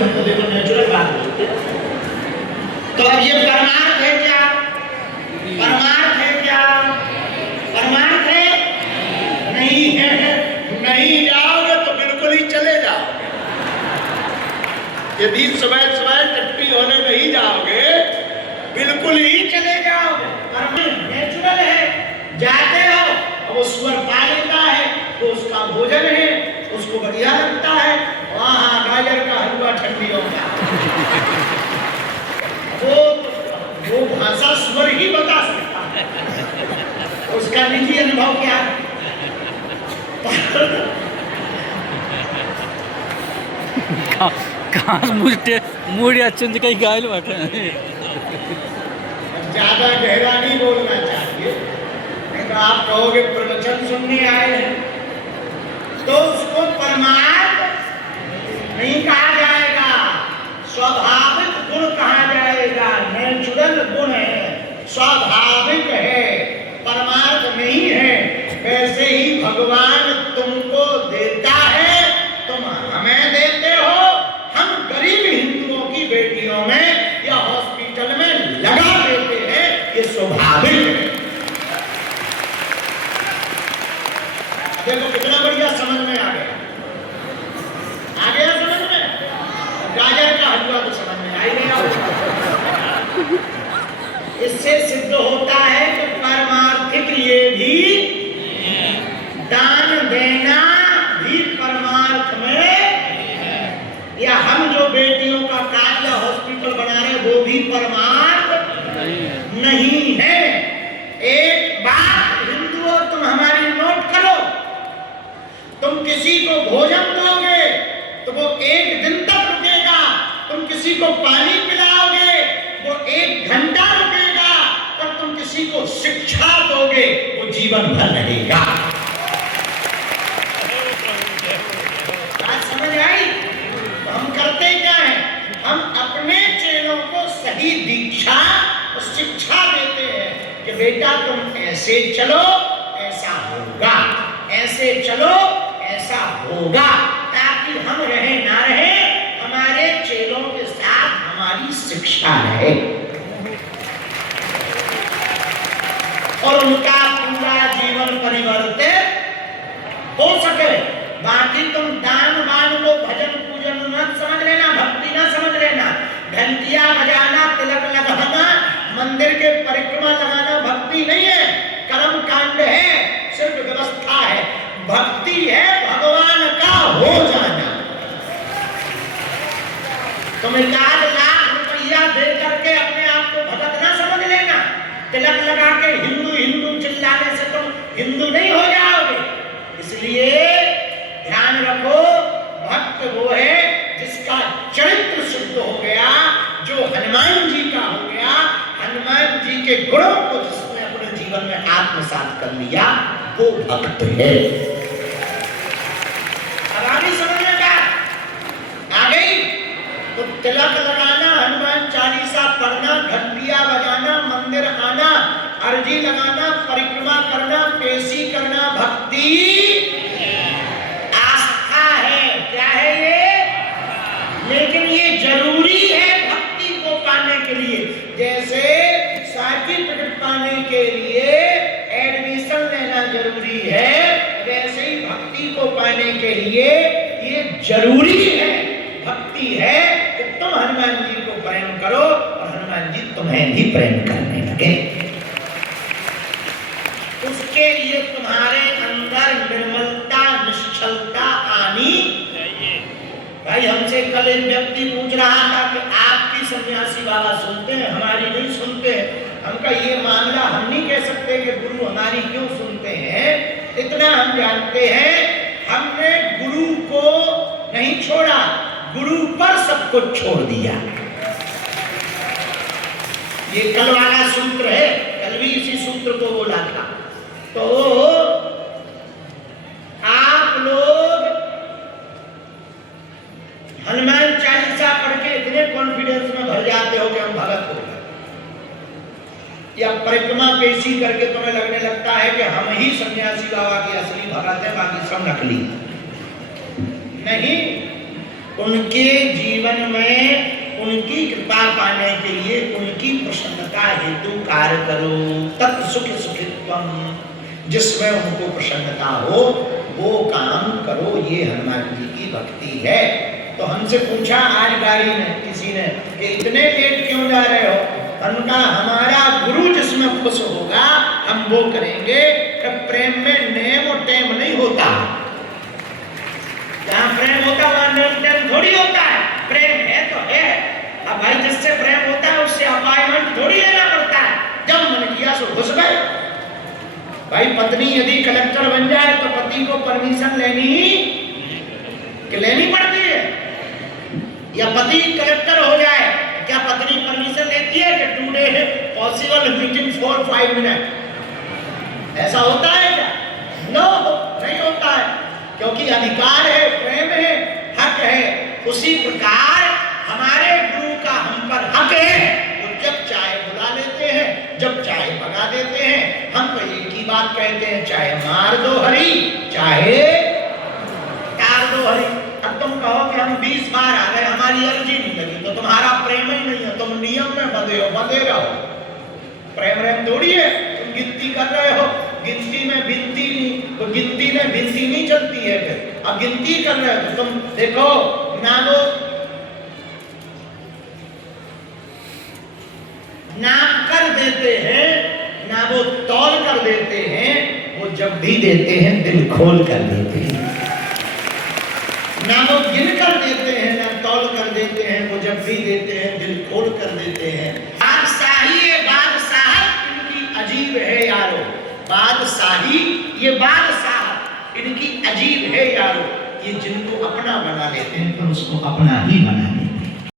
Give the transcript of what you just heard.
हमको देखो नेचुरल बात बोलते। तो अब ये परमार्थ है क्या? परमार्थ है क्या? परमार्थ है? नहीं है। नहीं जाओगे तो बिल्कुल ही चले जाओ। यदि सुबह सुबह टट्टी होने नहीं जाओगे बिल्कुल ही चले जाओगे। नेचुरल है, जाते हो अब वो सुअर पा लेता है, वो उसका भोजन है, उसको बढ़िया लगता है, वहाँ गाजर का हलवा ठंडियों का। वो भाषा सुअर ही बता सकता है, उसका निजी अनुभव क्या है। कहाँ मुझे अच्छे कहीं गायल बैठे। ज्यादा गहरा नहीं बोलना चाहिए, नहीं तो आप कहोगे प्रवचन सुनने आए हैं। तो उसको परमार्थ नहीं कहा जाएगा, स्वाभाविक गुण कहा जाएगा। नेचुरल गुण है, स्वाभाविक है, परमार्थ नहीं है। वैसे ही भगवान तुमको देता है, तुम हमें देते हो। हम गरीब हिंदुओं की बेटियों में या हॉस्पिटल में लगा देते हैं, ये स्वाभाविक है। देखो कितना बढ़िया समझ में आ गया। आ गया समझ में? गाजर का हलवा तो समझ में आ ही गया। इससे सिद्ध होता है कि पारमार्थिक ये भी दान देना भी परमार्थ में, या हम जो बेटियों का कार्य हॉस्पिटल बना रहे वो भी परमार्थ नहीं है। एक बात हिंदुओं तुम हमारी नोट करो, तुम किसी को भोजन दोगे तो वो एक दिन तक रुकेगा, तुम किसी को पानी पिलाओगे वो 1 घंटा रुकेगा, और तुम किसी को शिक्षा दोगे वो जीवन भर रहेगा। बात समझ आई? तो हम करते क्या है, हम अपने चेलों को सही दीक्षा और शिक्षा देते हैं कि बेटा तुम ऐसे चलो ऐसा होगा, ऐसे चलो ऐसा होगा, ताकि हम रहे ना रहे हमारे चेलों के साथ हमारी शिक्षा रहे और उनका पूरा जीवन परिवर्तित हो सके। बाकी तुम दान वान को भजन पूजन न समझ लेना, भक्ति न समझ लेना। घंटिया बजाना, तिलक लगाना, मंदिर के परिक्रमा लगाना भक्ति नहीं है, कर्म कांड है, सिर्फ व्यवस्था है। भक्ति है भगवान का हो जाना। तुम 1 लाख रुपया दे करके अपने आप को भगत ना समझ लेना। तिलक लगा के हिंदू हिंदू चिल्लाने से तुम हिंदू नहीं हो जाओगे। इसलिए ध्यान रखो, भक्त वो है जिसका चरित्र शुद्ध हो गया, जो हनुमान जी का हो गया। हनुमान जी के गुणों को जिसने अपने जीवन में आत्मसात कर लिया वो भक्त है। आगे समझ में आ गई? तो तिलक लगाना, हनुमान चालीसा पढ़ना, घंटिया बजाना, मंदिर आना, अर्जी लगाना, परिक्रमा करना, पेशी करना भक्ति आस्था है। क्या है ये? लेकिन ये जरूरी है भक्ति को पाने के लिए। जैसे सर्टिफिकेट पाने के लिए एडमिशन लेना जरूरी है, वैसे ही भक्ति को पाने के लिए ये जरूरी है, भक्ति है कि तुम हनुमान जी को प्रेम करो और हनुमान जी तुम्हें भी प्रेम करने लगे। उसके लिए तुम्हारे अंदर निर्मलता, निश्चलता आनी चाहिए। भाई हमसे कल एक व्यक्ति पूछ रहा था कि आपकी सन्यासी बाबा सुनते हैं, हमारी नहीं सुनते। हमका ये मामला हम नहीं कह सकते कि गुरु हमारी क्यों सुनते हैं। इतना हम जानते हैं, हमने गुरु को नहीं छोड़ा, गुरु पर सब कुछ छोड़ दिया। ये कल वाला सूत्र है, कल भी इसी सूत्र को बोला था। तो आप लोग हनुमान चालीसा पढ़ के इतने कॉन्फिडेंस में भर जाते हो कि हम भगत हो गए, या परिक्रमा पेशी करके तुम्हें लगने लगता है कि हम ही सन्यासी बाबा की असली भगत है, बाकी सब नकली। नहीं, उनके जीवन में उनकी कृपा पाने के लिए उनकी प्रसन्नता हेतु कार्य करो। तत् सुख सुखित्वम, जिसमें उनको प्रसन्नता हो वो काम करो। ये हनुमान जी की भक्ति है। तो हमसे पूछा आज गाड़ी में किसी ने कि इतने लेट क्यों जा रहे हो? हमने कहा हमारा गुरु जिसमें खुश होगा हम वो करेंगे। प्रेम में नेम और टेम नहीं होता। जहाँ प्रेम होता है वहाँ नेम टेम थोड़ी होता है। प्रेम है तो है। अब भाई जिससे प्रेम होता है उससे अपॉइंटमेंट थोड़ी लेना पड़ता है। जब मन किया सो घुस गए। भाई पत्नी यदि कलेक्टर बन जाए तो पति को परमिशन लेनी पड़ती है, या पति कलेक्टर हो जाए क्या पत्नी परमिशन लेती है कि today possible meeting for 5 minute? ऐसा होता है क्या? नो, नहीं होता है, क्योंकि अधिकार है, प्रेम है, हक है। उसी प्रकार हमारे गुरु का हम पर हक है। वो जब चाहे बुला लेते हैं, जब चाहे भगा देते हैं। हम तो एक ही बात कहते हैं, चाहे मार दो हरी, चाहे तार दो हरी। अब तुम कहो कि हम 20 बार आ गए, हमारी अर्जी नहीं लगी, तो तुम्हारा प्रेम ही नहीं है, तुम नियम में बंधे रहो। प्रेम थोड़ी है, तुम गिनती कर रहे हो, गिनती में भिन्ती नहीं, तो गिनती में भिन्ती नहीं चलती है। फिर अब गिनती कर रहे हो तो तुम देखो ना, वो नाप कर देते हैं ना वो तौल कर देते हैं। वो जब भी देते हैं दिल खोल कर देते हैं। ना वो गिन कर देते हैं ना तौल कर देते हैं। वो जब भी देते हैं दिल खोल कर देते हैं। बादशाहत इनकी अजीब है यारो। बादशाही, ये बादशाह इनकी अजीब है यारो। ये जिनको अपना बना लेते हैं तो उसको अपना ही बना